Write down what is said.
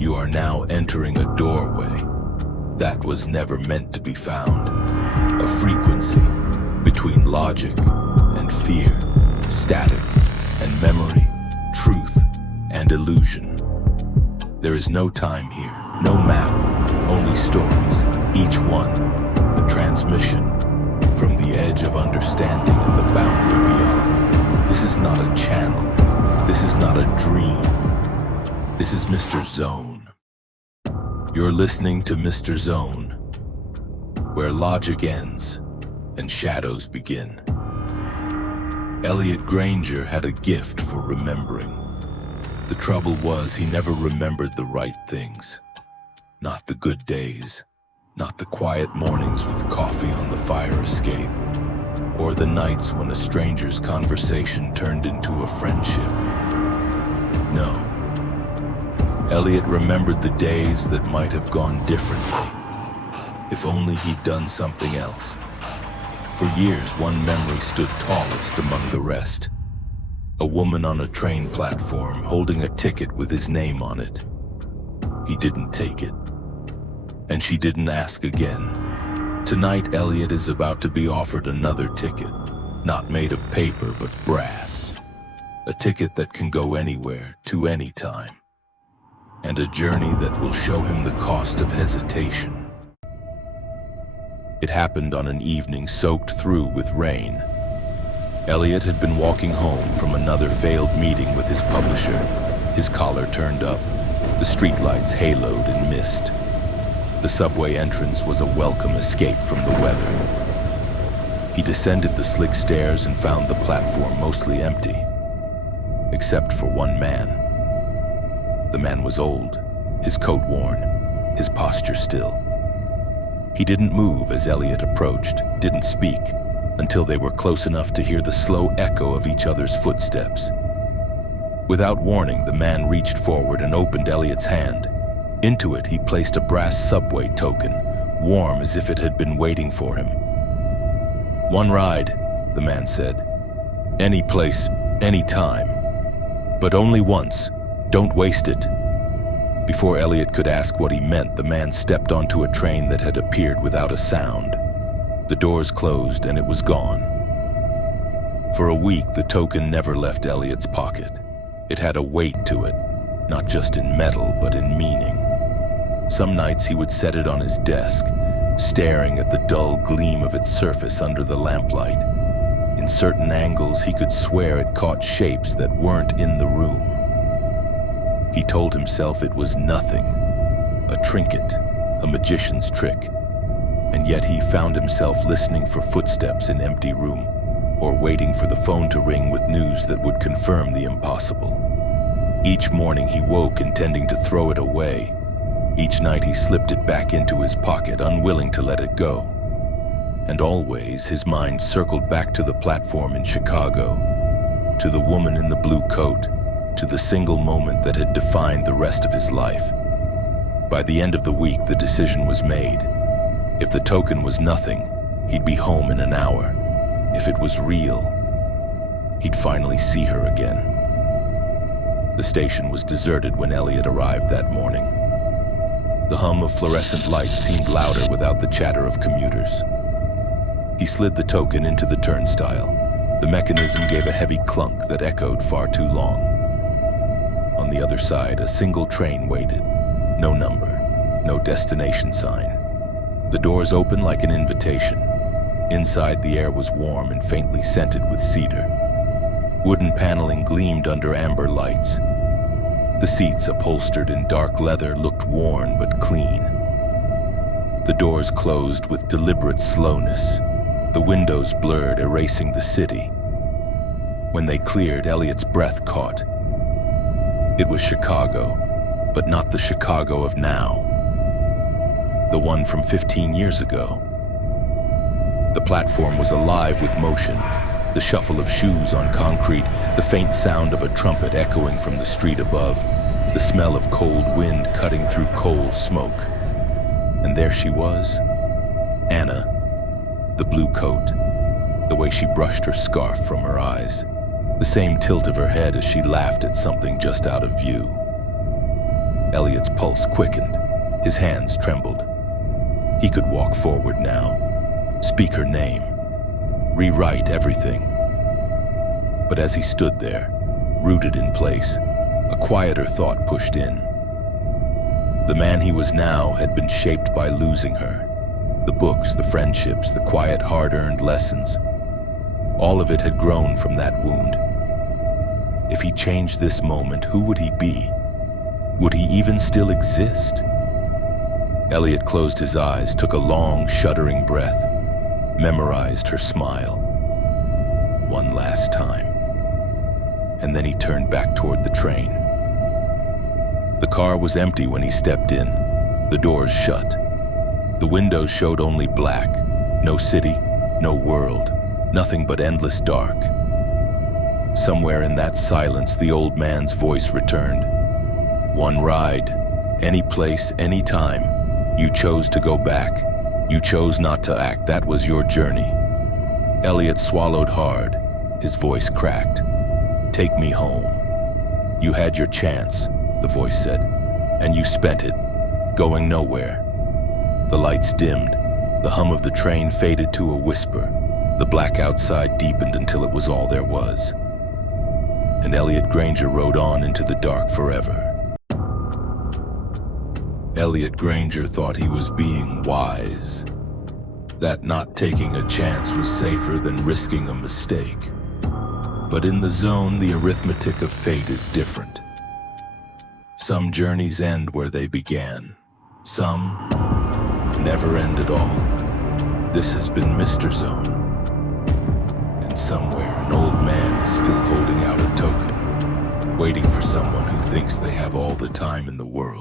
You are now entering a doorway that was never meant to be found. A frequency between logic and fear, static and memory, truth and illusion. There is no time here, no map, only stories, each one a transmission from the edge of understanding and the boundary beyond. This is not a channel. This is not a dream. This is Mr. Zone. You're listening to Mr. Zone, where logic ends and shadows begin. Elliot Granger had a gift for remembering. The trouble was he never remembered the right things. Not the good days, not the quiet mornings with coffee on the fire escape, or the nights when a stranger's conversation turned into a friendship. No. Elliot remembered the days that might have gone differently, if only he'd done something else. For years, one memory stood tallest among the rest. A woman on a train platform holding a ticket with his name on it. He didn't take it, and she didn't ask again. Tonight, Elliot is about to be offered another ticket, not made of paper but brass. A ticket that can go anywhere, to any time. And a journey that will show him the cost of hesitation. It happened on an evening soaked through with rain. Elliot had been walking home from another failed meeting with his publisher, his collar turned up, the streetlights haloed in mist. The subway entrance was a welcome escape from the weather. He descended the slick stairs and found the platform mostly empty, except for one man. The man was old, his coat worn, his posture still. He didn't move as Elliot approached, didn't speak, until they were close enough to hear the slow echo of each other's footsteps. Without warning, the man reached forward and opened Elliot's hand. Into it, he placed a brass subway token, warm as if it had been waiting for him. "One ride," the man said. "Any place, any time. But only once. Don't waste it." Before Elliot could ask what he meant, the man stepped onto a train that had appeared without a sound. The doors closed and it was gone. For a week, the token never left Elliot's pocket. It had a weight to it, not just in metal, but in meaning. Some nights he would set it on his desk, staring at the dull gleam of its surface under the lamplight. In certain angles, he could swear it caught shapes that weren't in the room. He told himself it was nothing, a trinket, a magician's trick, and yet he found himself listening for footsteps in empty room, or waiting for the phone to ring with news that would confirm the impossible. Each morning he woke intending to throw it away. Each night he slipped it back into his pocket, unwilling to let it go. And always his mind circled back to the platform in Chicago, to the woman in the blue coat, to the single moment that had defined the rest of his life. By the end of the week, the decision was made. If the token was nothing, he'd be home in an hour. If it was real, he'd finally see her again. The station was deserted when Elliot arrived that morning. The hum of fluorescent lights seemed louder without the chatter of commuters. He slid the token into the turnstile. The mechanism gave a heavy clunk that echoed far too long. On the other side, a single train waited. No number, no destination sign. The doors opened like an invitation. Inside, the air was warm and faintly scented with cedar. Wooden paneling gleamed under amber lights. The seats, upholstered in dark leather, looked worn but clean. The doors closed with deliberate slowness. The windows blurred, erasing the city. When they cleared, Elliot's breath caught. It was Chicago, but not the Chicago of now. The one from 15 years ago. The platform was alive with motion, the shuffle of shoes on concrete, the faint sound of a trumpet echoing from the street above, the smell of cold wind cutting through coal smoke. And there she was, Anna, the blue coat, the way she brushed her scarf from her eyes, the same tilt of her head as she laughed at something just out of view. Elliot's pulse quickened. His hands trembled. He could walk forward now, speak her name, rewrite everything. But as he stood there, rooted in place, a quieter thought pushed in. The man he was now had been shaped by losing her. The books, the friendships, the quiet, hard-earned lessons. All of it had grown from that wound. If he changed this moment, who would he be? Would he even still exist? Elliot closed his eyes, took a long, shuddering breath, memorized her smile. One last time. And then he turned back toward the train. The car was empty when he stepped in, the doors shut. The windows showed only black, no city, no world, nothing but endless dark. Somewhere in that silence, the old man's voice returned. One ride, any place, any time. You chose to go back. You chose not to act. That was your journey. Elliot swallowed hard. His voice cracked. Take me home. You had your chance, the voice said, and you spent it, going nowhere. The lights dimmed. The hum of the train faded to a whisper. The black outside deepened until it was all there was. And Elliot Granger rode on into the dark forever. Elliot Granger thought he was being wise, that not taking a chance was safer than risking a mistake. But in the zone, the arithmetic of fate is different. Some journeys end where they began. Some never end at all. This has been Mr. Zone. And somewhere, an old man is still holding out a token, waiting for someone who thinks they have all the time in the world.